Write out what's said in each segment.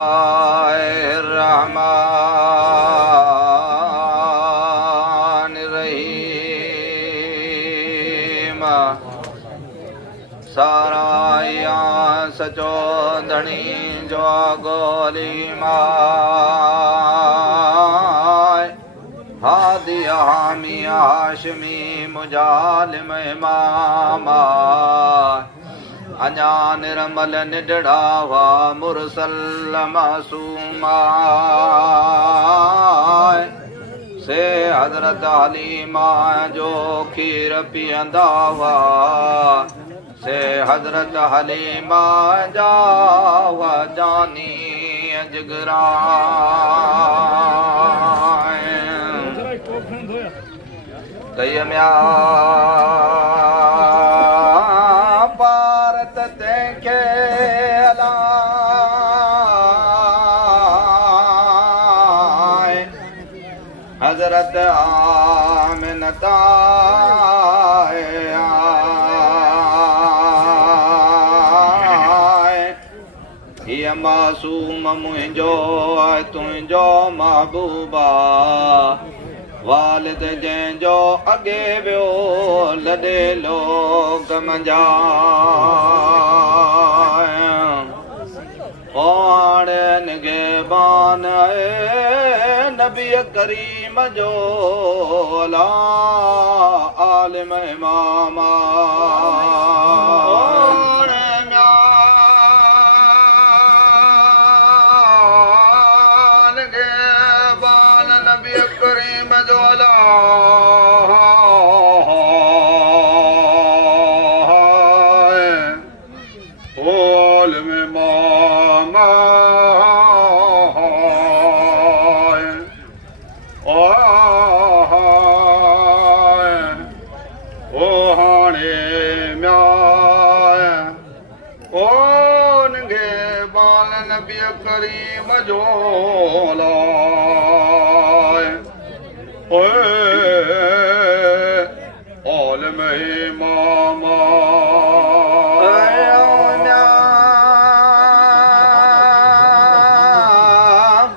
रहमान साराया सचो धनी जो गोली माय हादी हामी हाशमी मुजालिम मामा अञा निर्मल निडढ़ावा मुरसल मासूमा से हजरत हलीमा जो खीर पियंदा हुआ से हजरत हलीमा जावा जानी अजगरा तयम्या भारत देखे हजरत आमिनता ये मासूम मुझो तुझो महबूबा वालिद जंहिंजो अॻे वियो लॾे लोक मंझा हाणे निगहबान नबी करीम जो अला आलिम इमामा निगहबान नबी करीम जो अला आलिम इमामा नबी करीम जो आलिम इमामा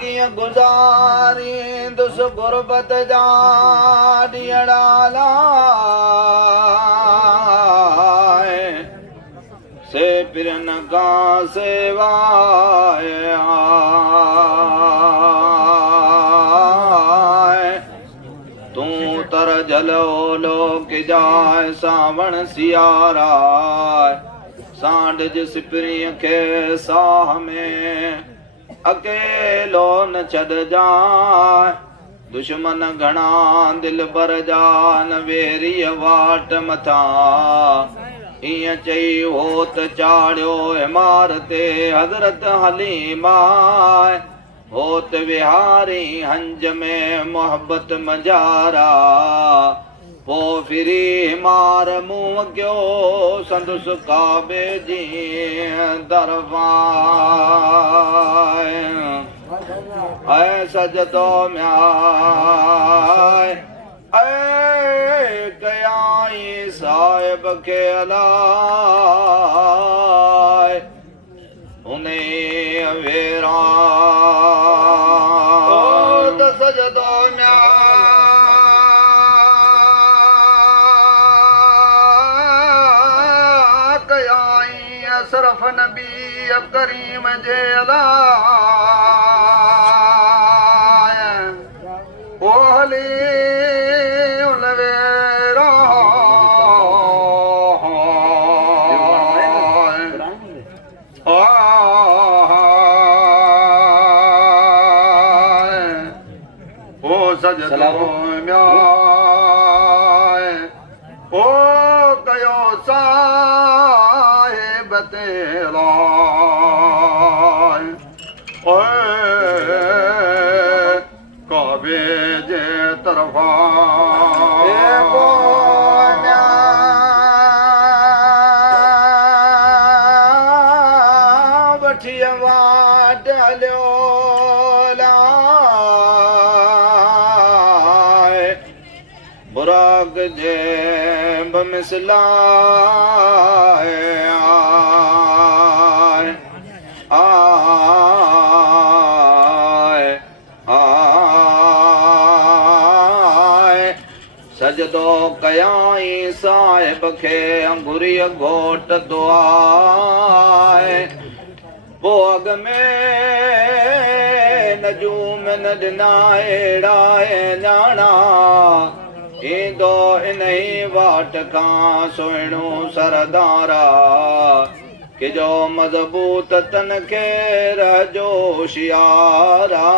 कीअं गुज़ारींदुस गुरबत जा ॾींहड़ा से पिरन का सेवाए तू तर जलो लोक जाए सावण सियारा सांड जिस सिपरी के साह में अकेलो न छड़ जाए दुश्मन घना दिल बर जान वेरी वाट मथा इं चई हो त चाढ़ियो इमारते हजरत हलीमा हो त विहारी हंज में मोहब्बत मजारा पो फिरी मार मुंह क्यो संदुस काबे जी दरबार ऐ सजदो म्याय कयाई साहिब के अलाए उन्हें वेरा सजदो कयाई अशरफ नबी करीम जे अलाए ओहली सजदो म्याय ओ कयो साहिब तेरा काबे जे तरफा वठिया वाट हलियो बुराक जेब मिसलाए सजदो कयाई साहिब खे अंगुरीअ घोट दुआए पो अॻ में नजूम न ॾिना अहिड़ा ॼाणा ईंदो इन्ही वाट खां सुहिणो सरदारा कि जो मज़बूत तन खे रहजो होशियारा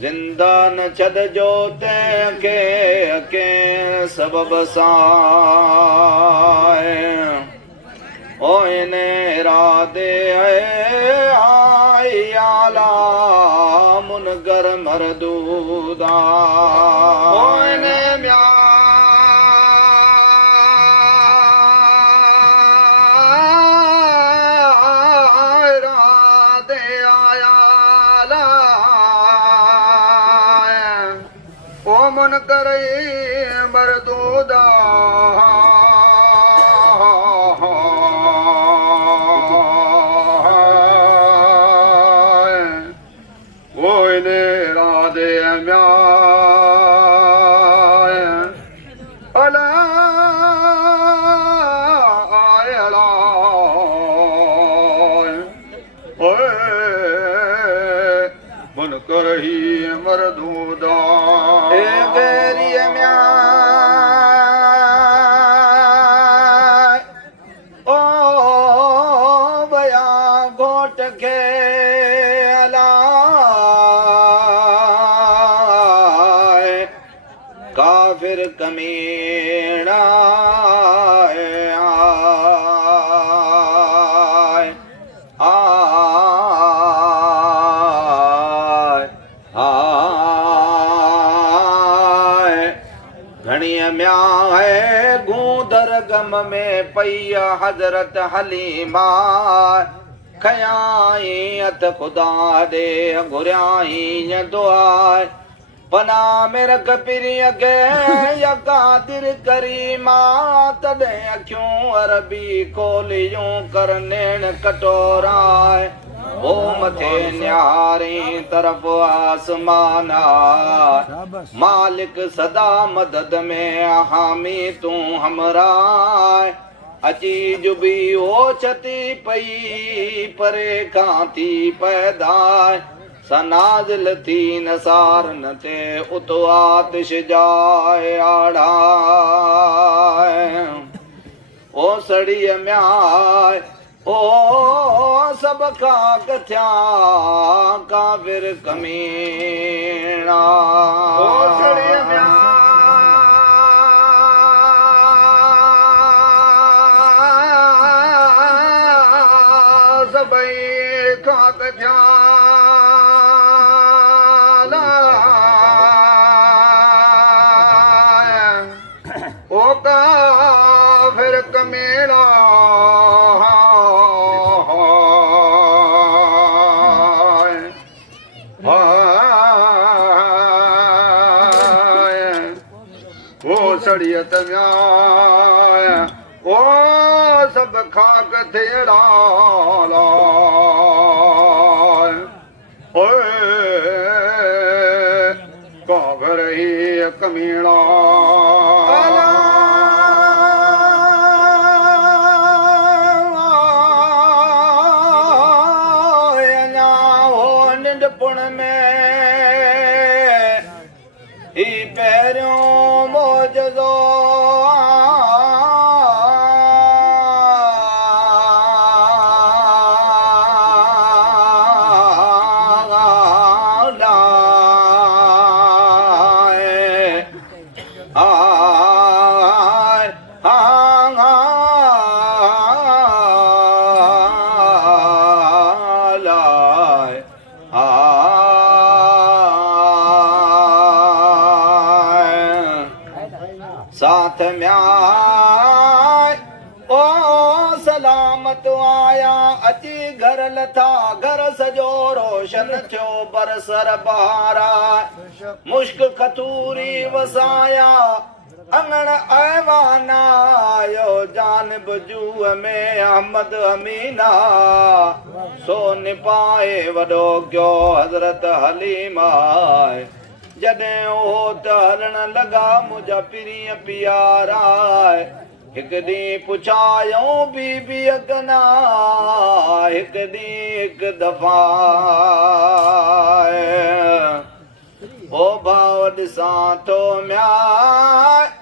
ज़िंदा न छॾिजो तंहिंखे कंहिं सबब सां ओ इन इरादे आई आला मुनकर मरदूदा ओ इन इरादे आया ओ मुनकर मरदूदा मरदूदा ओ बया घोट खे अलाए काफिर कमीना गम में पई हज़रत हलीमा खयाई अत खुदा दे घुरियाई दुआ पना में रख पिरी अगे या कादिर करीमा तॾहिं अखियूं अरबी खोलियूं कर नेण कटोरा ओ मथे न्यारी तरफ आसमाना मालिक सदा मदद में हामी तूं हमरा अची जुबी ओछती पई परे खां थी पैदा सनाज़िल थी नसार न ते उतो आतिश जाए आड़ा ओ सड़ीअ म्याय ओ सब खाक थिया काफिर कमीना ओ सड़ीअ म्याय सभई खाक थिया ओ काफिर कमीना सड़ियत म्याय ओ सब खाक थेड़ा ओए काफिर ही कमीना निंडपुण में ही पहिरियों मोजज़ो साथ म्याय ओ सलामत आया अची घर लथा घर सजो रोशन थियो बरसर बहारा मुश्क खतूरी वसाया अंगण ऐवाना यो जानब जूह में अहमद अमीना सो निपाए वडो क्यो हजरत हलीमा जॾहिं उहो त हलण लॻा मुंहिंजा पिरीअ पियारा हिकु ॾींहुं पुछायूं बीबीअ कना हिकु ॾींहुं हिकु दफ़ा ओ भाउ ॾिसां थो म्यार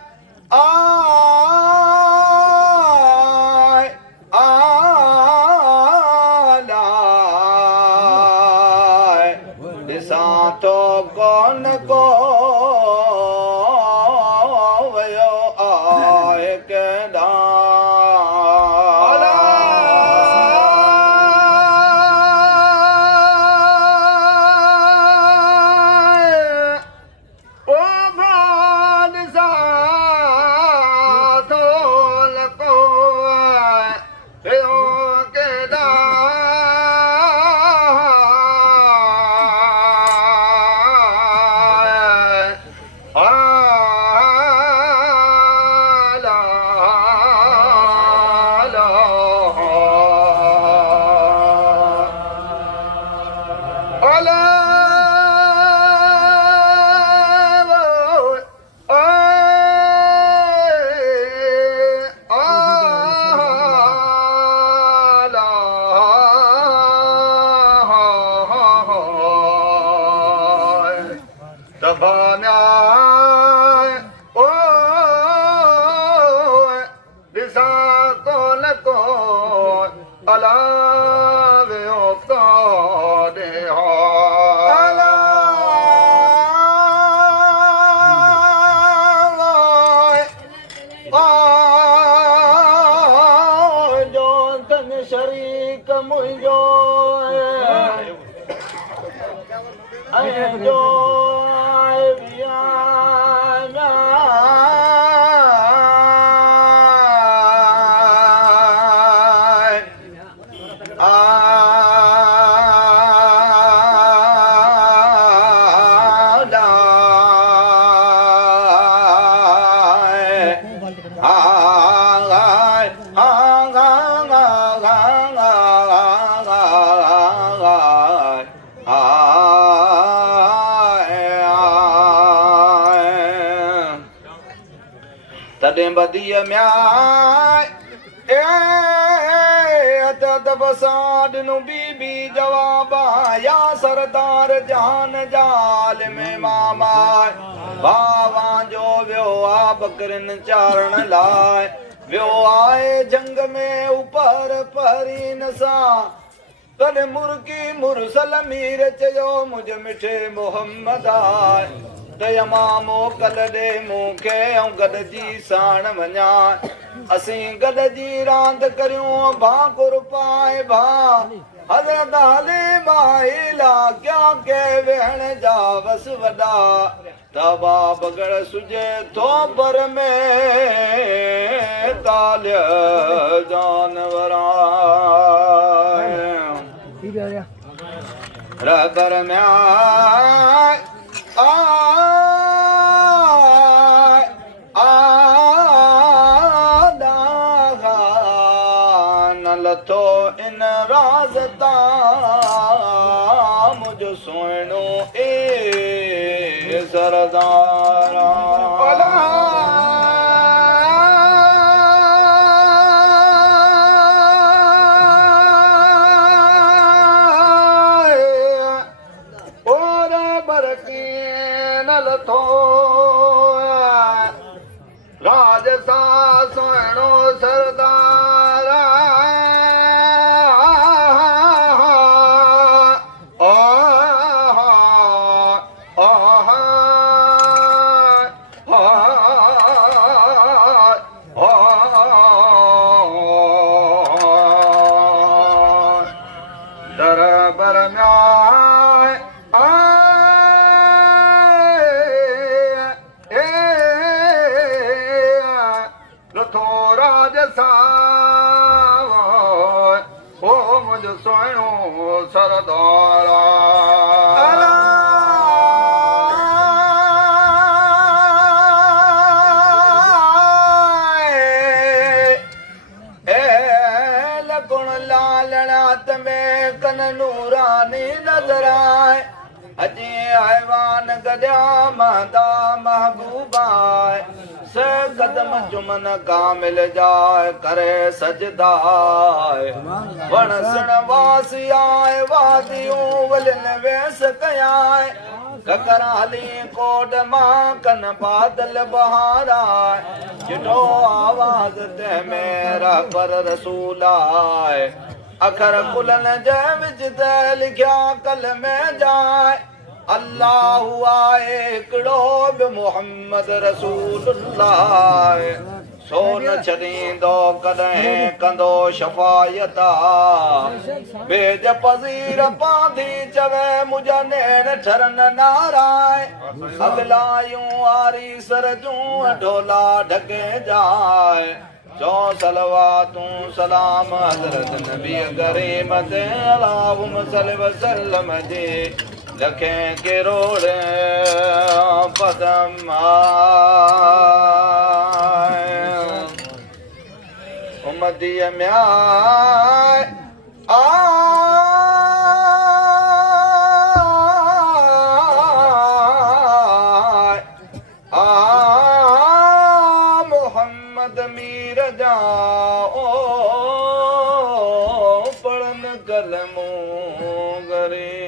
ॾिसां थो कोन को वियो आहे केॾां शरीक मुंहिंजो जो तॾहिं बदीअ में ॾिनो बीबी जवाब या सरदार जहान जाल में मामा बावा जो वियो आहे बकरिन चारण लाइ वियो आहे जंग में ऊपर परीन सां तॾहिं मुर्गी मुरसल मीर चयो मुंहिंजे मिठे मोहम्मद दयमा मोकल ॾे मूंखे ऐं गॾिजी साण वञा असीं गॾिजी रांदि करियूं भाकुर पाए भा हज़रत हलीमा इला क्या के वेहण जा वस वॾा तबा बगड़ सुजे थो पर में तालिय जानवरा रबर में लथो इन राज़ तां मुंहिंजो सुहिणो ए सरदारा लथो राज सां सुहिणो सरदार दरबार में सुहिणो सरदारा लकुण लालणात में कन नूरानी नज़र आए अजी हैवान चरण गॾिया महदा महबूबा से कदम चुमन कामिल जाए करे सजदा वण सण वासी आए वादियूं वलिन वेस कयाए ककराली कोड मां कन बादल बहारा जिठो आवाज ते मेरा पर रसूल आए अखर कुलन जे विच ते लिखिया कल में जाए अल्लाह आए हिकिड़ो बि मोहम्मद रसूलुल्लाह सो न छॾींदो कॾहिं कंदो शफ़ायता बेज पज़ीर पांधी चवे मुंहिंजा नेण ठरन नाराए अगलायूं आरी सर जूं ढोला ढके जाए चो सलवातूं सलाम हज़रत नबी करीम ते अल्लाहुम्मा सल्लि वसल्लम जी लखें करोड़ पदम उम्मतीअ में आए मोहम्मद मीर जाओ पढ़न कलमों गरे